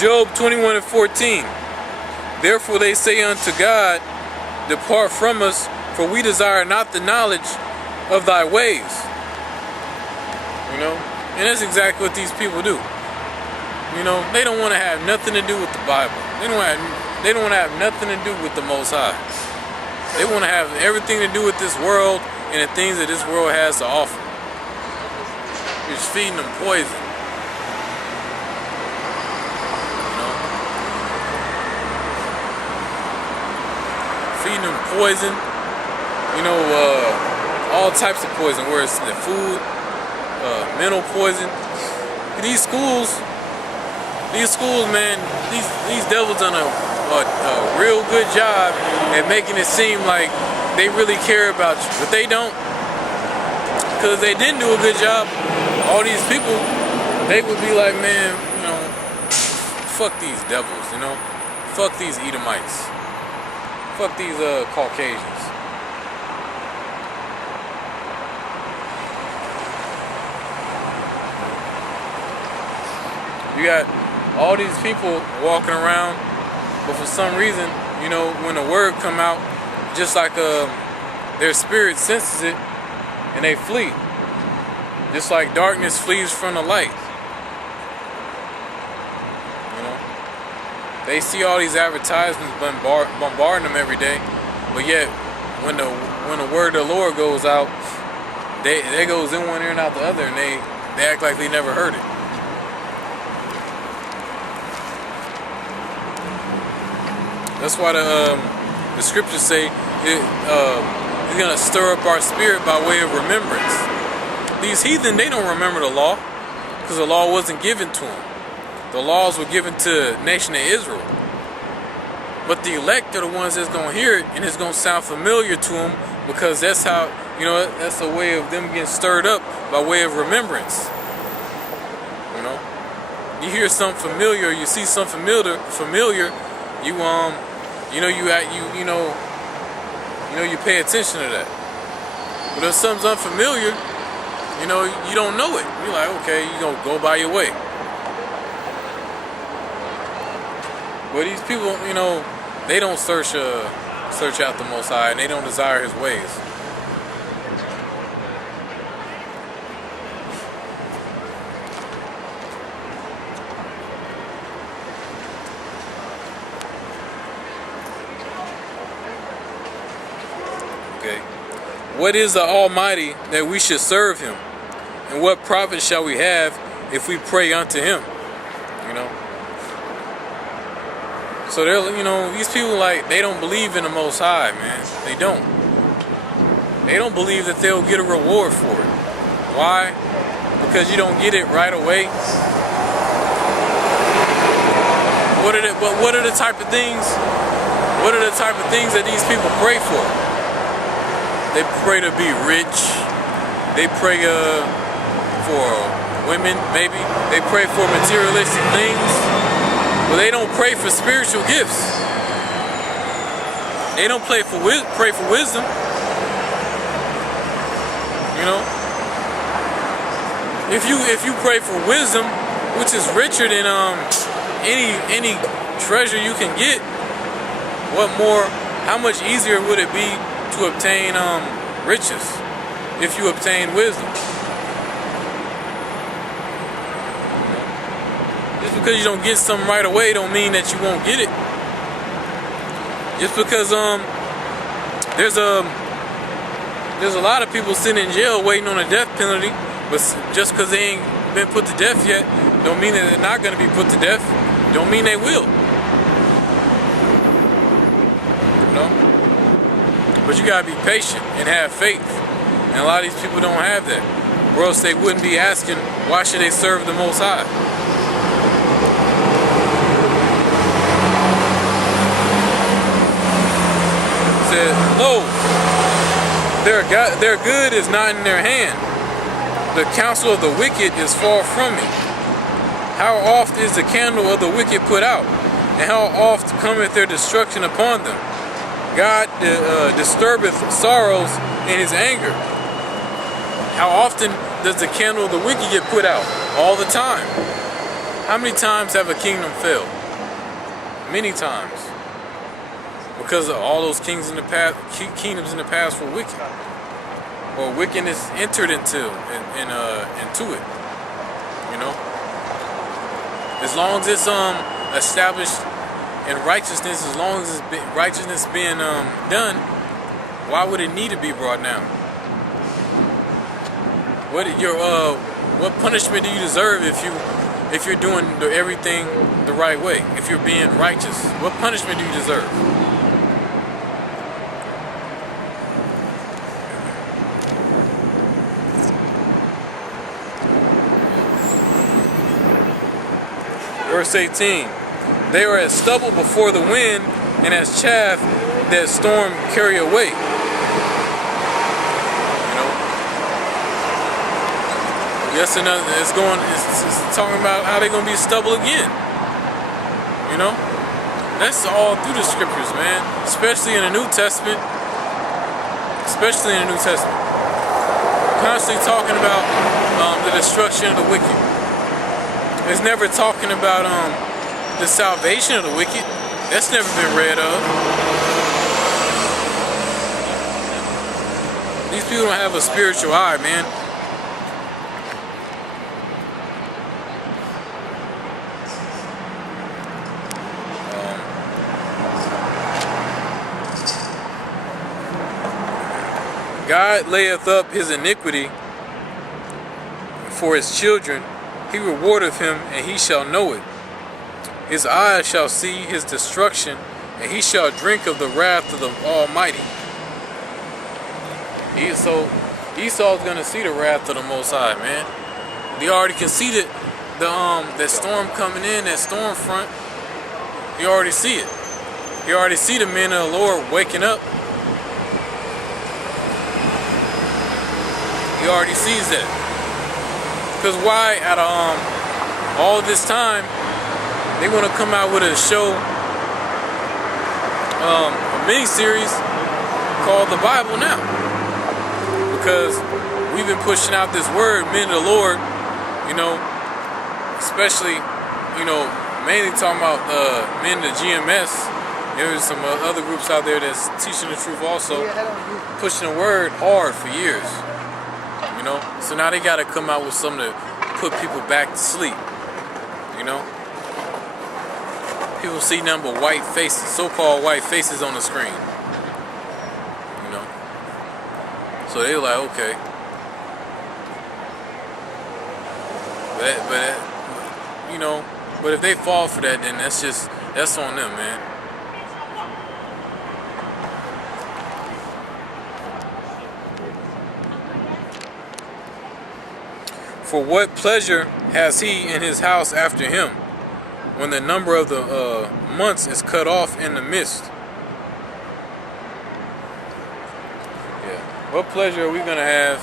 Job 21:14. Therefore they say unto God, depart from us, for we desire not the knowledge of thy ways. And that's exactly what these people do. They don't want to have nothing to do with the Bible. They don't want to have nothing to do with the Most High. They want to have everything to do with this world and the things that this world has to offer. You're just feeding them poison. Feeding them poison. All types of poison, where it's the food, mental poison. These schools, man, these devils done a real good job at making it seem like they really care about you, but they don't. Because if they didn't do a good job, all these people, they would be like, man, fuck these devils, fuck these Edomites, fuck these Caucasians. You got all these people walking around, but for some reason, when the word come out, just like their spirit senses it, and they flee. Just like darkness flees from the light. They see all these advertisements bombarding them every day, but yet when the word of the Lord goes out, they goes in one ear and out the other, and they act like they never heard it. That's why the scriptures say it's gonna stir up our spirit by way of remembrance. These heathen, they don't remember the law, because the law wasn't given to them. The laws were given to the nation of Israel. But the elect are the ones that's gonna hear it, and it's gonna sound familiar to them, because that's how, that's a way of them getting stirred up by way of remembrance. You hear something familiar, you see something familiar, you pay attention to that. But if something's unfamiliar, you don't know it. You're like, okay, you're gonna go by your way. But these people, they don't search out the Most High, and they don't desire His ways. What is the Almighty that we should serve Him? And what profit shall we have if we pray unto Him? So they're, these people, like, they don't believe in the Most High, man. They don't. They don't believe that they'll get a reward for it. Why? Because you don't get it right away. What are the type of things? What are the type of things that these people pray for? They pray to be rich. They pray for women, maybe. They pray for materialistic things. But they don't pray for spiritual gifts. They don't pray for wisdom. If you pray for wisdom, which is richer than any treasure you can get, how much easier would it be to obtain riches if you obtain wisdom? Just because you don't get something right away don't mean that you won't get it. Just because there's a lot of people sitting in jail waiting on a death penalty, but just because they ain't been put to death yet don't mean that they're not going to be put to death. Don't mean they will. But you gotta be patient and have faith. And a lot of these people don't have that. Or else they wouldn't be asking, why should they serve the Most High? Said, lo, their good is not in their hand. The counsel of the wicked is far from me. How oft is the candle of the wicked put out? And how oft cometh their destruction upon them? God disturbeth sorrows in His anger. How often does the candle of the wicked get put out? All the time. How many times have a kingdom failed? Many times. Because of all those kings in the past, kingdoms in the past were wicked, or wickedness entered into it. You know, as long as it's established in righteousness, as long as righteousness being done, why would it need to be brought down? What punishment do you deserve if you're doing everything the right way? If you're being righteous, what punishment do you deserve? Verse 18, they are as stubble before the wind, and as chaff that storm carry away. You know, yes, another. It's talking about how they're gonna be stubble again. You know, that's all through the scriptures, man. Especially in the New Testament. Especially in the New Testament, constantly talking about the destruction of the wicked. It's never talking about the salvation of the wicked. That's never been read of. These people don't have a spiritual eye, man. God layeth up his iniquity for his children. He rewardeth him, and he shall know it. His eyes shall see his destruction, and he shall drink of the wrath of the Almighty. Esau's gonna see the wrath of the Most High, man. They already can see that storm coming in, that storm front. You already see it. You already see the men of the Lord waking up. He already sees that. Because why, out of all this time, they want to come out with a show, a mini-series called The Bible Now. Because we've been pushing out this word, men of the Lord, you know, especially, you know, mainly talking about men of the GMS. There's some other groups out there that's teaching the truth also, pushing the word hard for years. You know, so now they got to come out with something to put people back to sleep. You know, people see nothing but white faces, so-called white faces on the screen. You know, so they're like, okay, but you know, but if they fall for that, then that's on them, man. For what pleasure has he in his house after him, when the number of the months is cut off in the midst? Yeah. What pleasure are we going to have,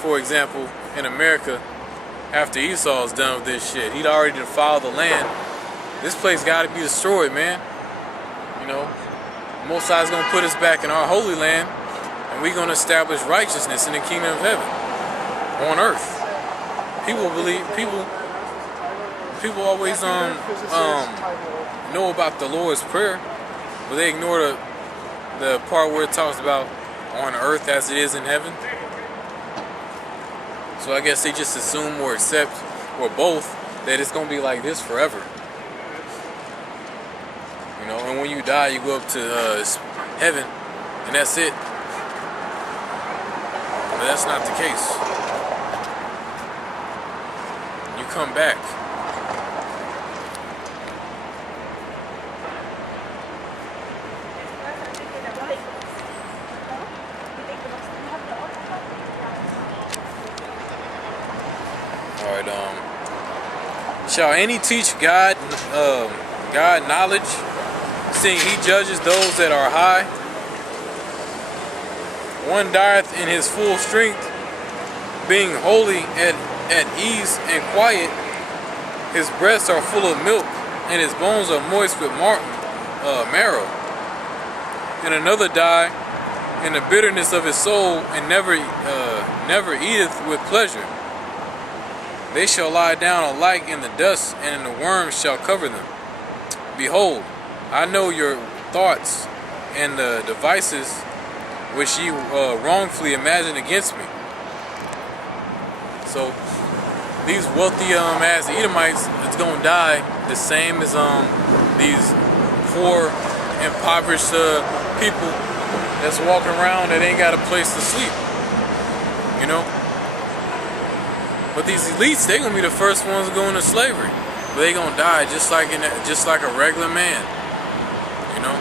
for example, in America, after Esau's done with this shit? He'd already defiled the land. This place got to be destroyed, man. You know, Most High's going to put us back in our holy land, and we're going to establish righteousness in the kingdom of heaven. On earth. People always know about the Lord's Prayer, but they ignore the part where it talks about on earth as it is in heaven. So I guess they just assume or accept, or both, that it's gonna be like this forever. You know, and when you die, you go up to heaven, and that's it. But that's not the case. Come back. Alright, shall any teach God knowledge, seeing he judges those that are high? One dieth in his full strength, being wholly at ease and quiet. His breasts are full of milk, and his bones are moist with marrow. And another die in the bitterness of his soul, and never eateth with pleasure. They shall lie down alike in the dust, and the worms shall cover them. Behold, I know your thoughts and the devices which ye wrongfully imagine against me. So these wealthy ass Edomites is gonna die the same as these poor, impoverished people that's walking around that ain't got a place to sleep. You know? But these elites, they gonna be the first ones to go into slavery. But they gonna die just like a regular man. You know?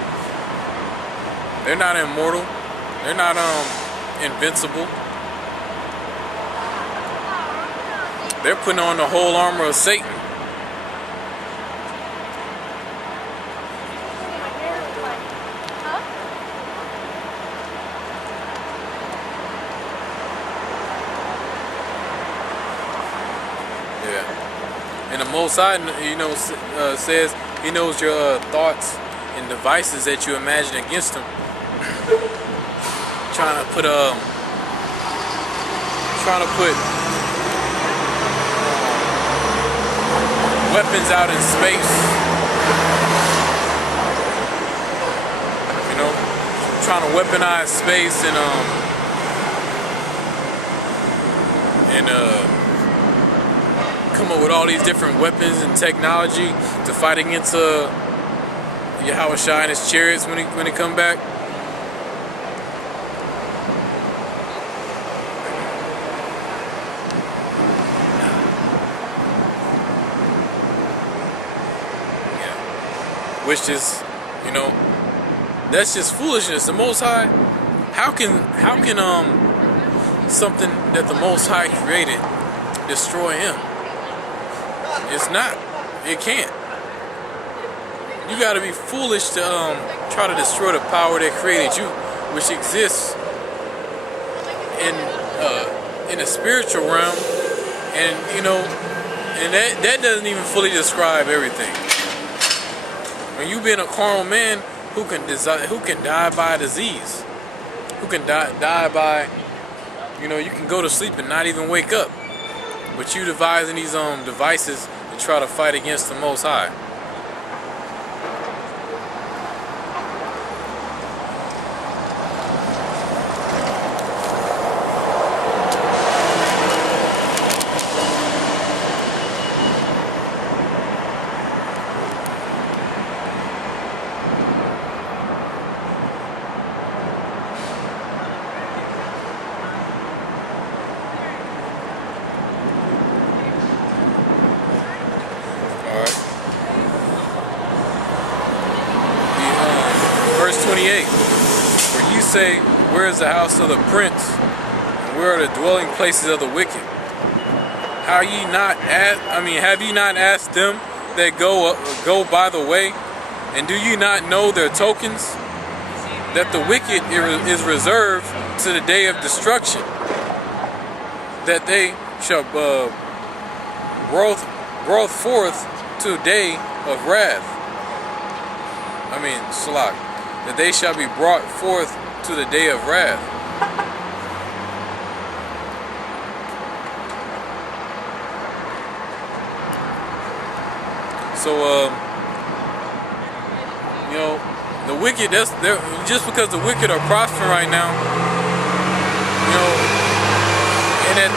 They're not immortal. They're not invincible. They're putting on the whole armor of Satan. Yeah. And the Most High, you know, says He knows your thoughts and devices that you imagine against Him. Trying to put weapons out in space, you know, trying to weaponize space and come up with all these different weapons and technology to fight against Yahweh Shai and his chariots when he come back. Which is, you know, that's just foolishness. The Most High, how can something that the Most High created destroy Him? It's not. It can't. You got to be foolish to try to destroy the power that created you, which exists in the spiritual realm, and you know, and that doesn't even fully describe everything. When you being a carnal man who can die by disease, who can die by, you know, you can go to sleep and not even wake up, but you devising these devices to try to fight against the Most High. Verse 28, where you say, where is the house of the prince, and where are the dwelling places of the wicked? Have ye not asked them that go by the way, and do you not know their tokens? That the wicked is reserved to the day of destruction, that they shall growth forth to a day of wrath. Salak. That they shall be brought forth to the day of wrath. So, you know, the wicked, just because the wicked are prospering right now, you know, and that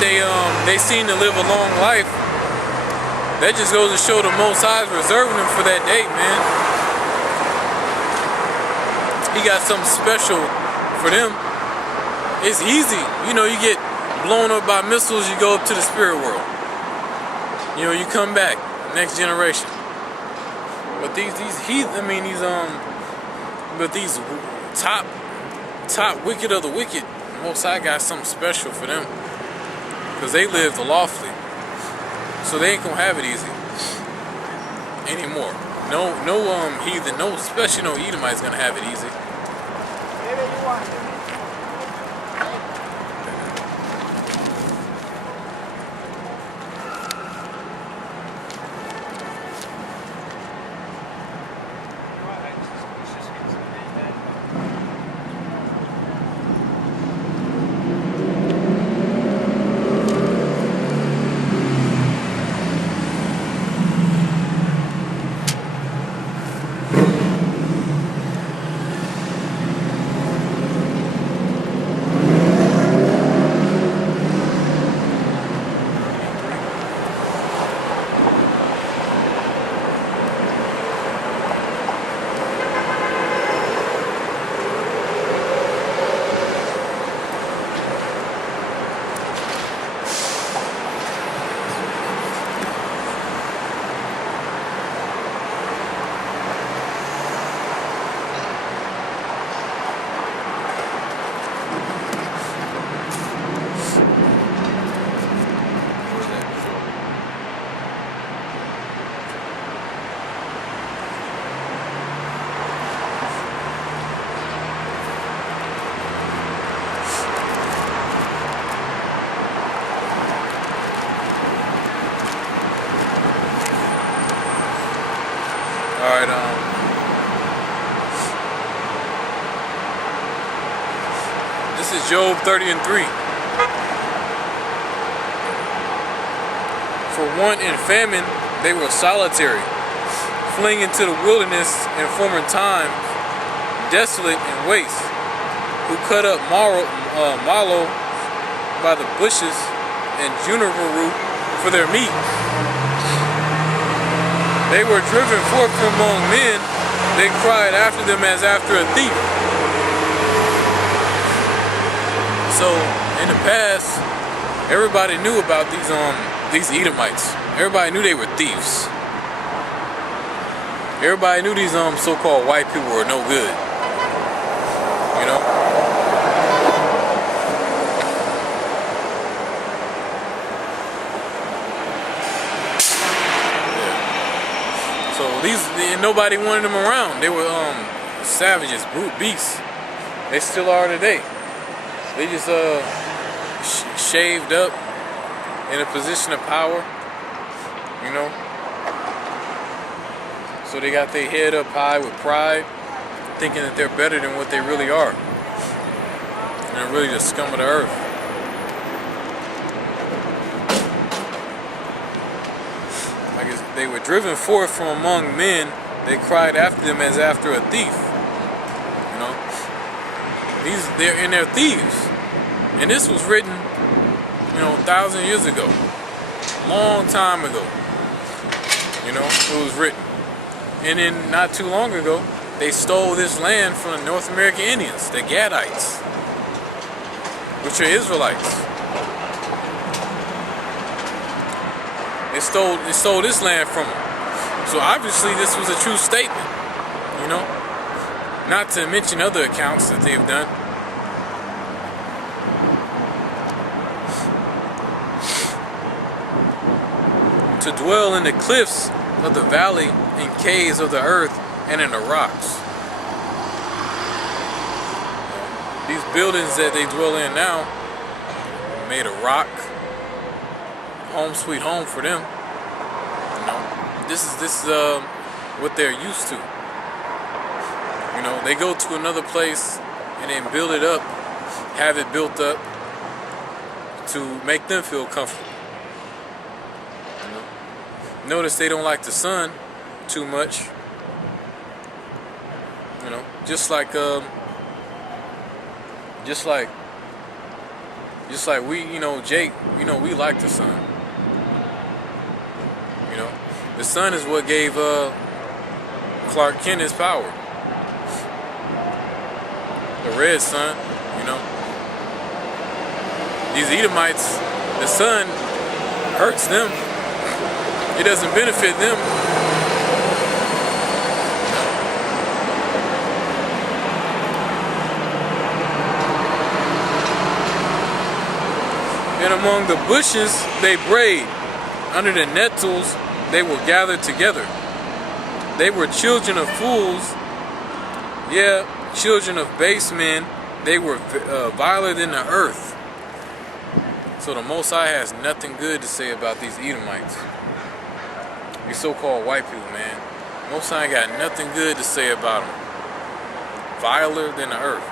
they seem to live a long life, that just goes to show the Most High is reserving them for that day, man. He got something special for them. It's easy. You know, you get blown up by missiles, you go up to the spirit world. You know, you come back, next generation. But these top wicked of the wicked, Most High got something special for them. Because they lived lawfully. So they ain't gonna have it easy anymore. No heathen, especially no Edomite's gonna have it easy. Alright, this is Job 30:3. For want and famine they were solitary, fleeing into the wilderness in former time, desolate and waste, who cut up mallow by the bushes and juniper root for their meat. They were driven forth from among men, they cried after them as after a thief. So in the past, everybody knew about these Edomites. Everybody knew they were thieves. Everybody knew these so-called white people were no good. You know? Yeah. So nobody wanted them around. They were savages, brute beasts. They still are today. They just shaved up in a position of power, you know. So they got their head up high with pride, thinking that they're better than what they really are. And they're really the scum of the earth. Like they were driven forth from among men, they cried after them as after a thief. You know? They're thieves. And this was written, 1,000 years ago. Long time ago. It was written. And then not too long ago, they stole this land from the North American Indians, the Gadites, which are Israelites. They stole this land from them. So obviously this was a true statement, Not to mention other accounts that they've done. To dwell in the cliffs of the valley, in caves of the earth, and in the rocks. These buildings that they dwell in now, made of rock, home sweet home for them. This is what they're used to. They go to another place and then build it up, have it built up to make them feel comfortable. Notice they don't like the sun too much. Just like we, Jake, we like the sun. The sun is what gave Clark Kent his power. The red sun, These Edomites, the sun hurts them. It doesn't benefit them. And among the bushes they brayed. Under the nettles they were gathered together. They were children of fools. Yeah, children of base men. They were viler than the earth. So the Most High has nothing good to say about these Edomites. These so-called white people, man. Most High got nothing good to say about them. Viler than the earth.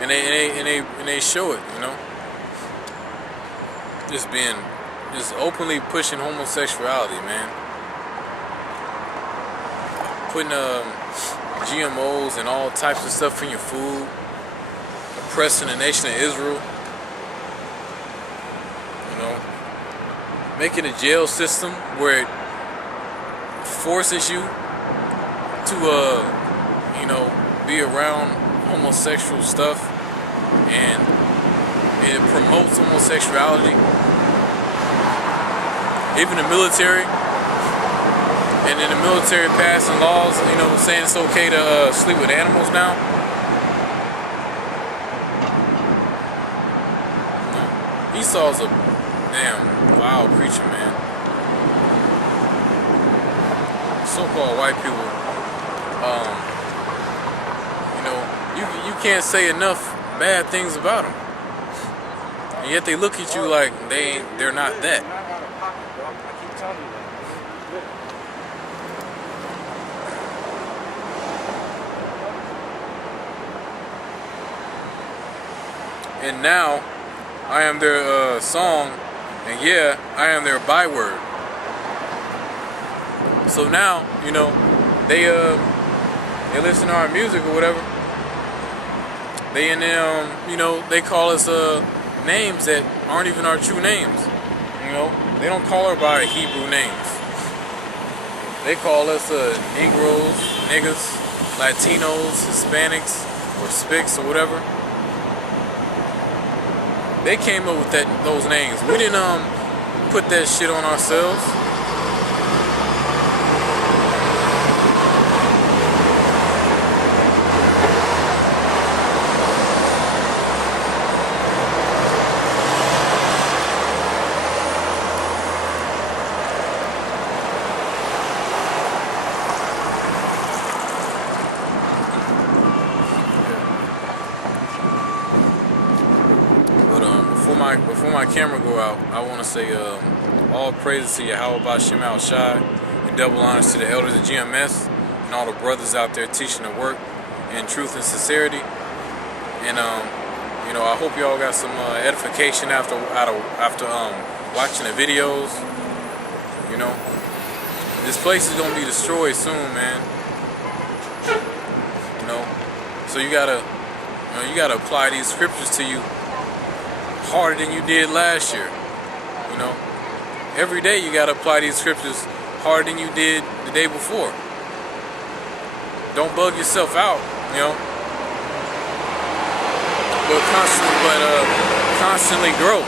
And they show it, Just openly pushing homosexuality, man. Putting GMOs and all types of stuff in your food. Oppressing the nation of Israel. Making a jail system where it forces you to, be around homosexual stuff, and it promotes homosexuality. Even the military, and in the military passing laws, saying it's okay to sleep with animals now. Esau's a damn vile creature, man. So-called white people, you can't say enough bad things about them. and yet they look at you like they're not that. And now I am their song, and yeah, I am their byword. So now, you know, they listen to our music or whatever. They you know, they call us names that aren't even our true names. You know, they don't call her by Hebrew names. They call us Negroes, niggas, Latinos, Hispanics, or Spics or whatever. They came up with those names. We didn't put that shit on ourselves. Before my camera go out, I want to say all praises to Yahweh B'Shem Al Shai, and double honors to the elders of GMS and all the brothers out there teaching the work in truth and sincerity. And you know, I hope y'all got some edification after watching the videos. You know, this place is gonna be destroyed soon, man. You know, so you gotta apply these scriptures to you harder than you did last year. You know, every day you gotta apply these scriptures harder than you did the day before. Don't bug yourself out, you know, but constantly grow.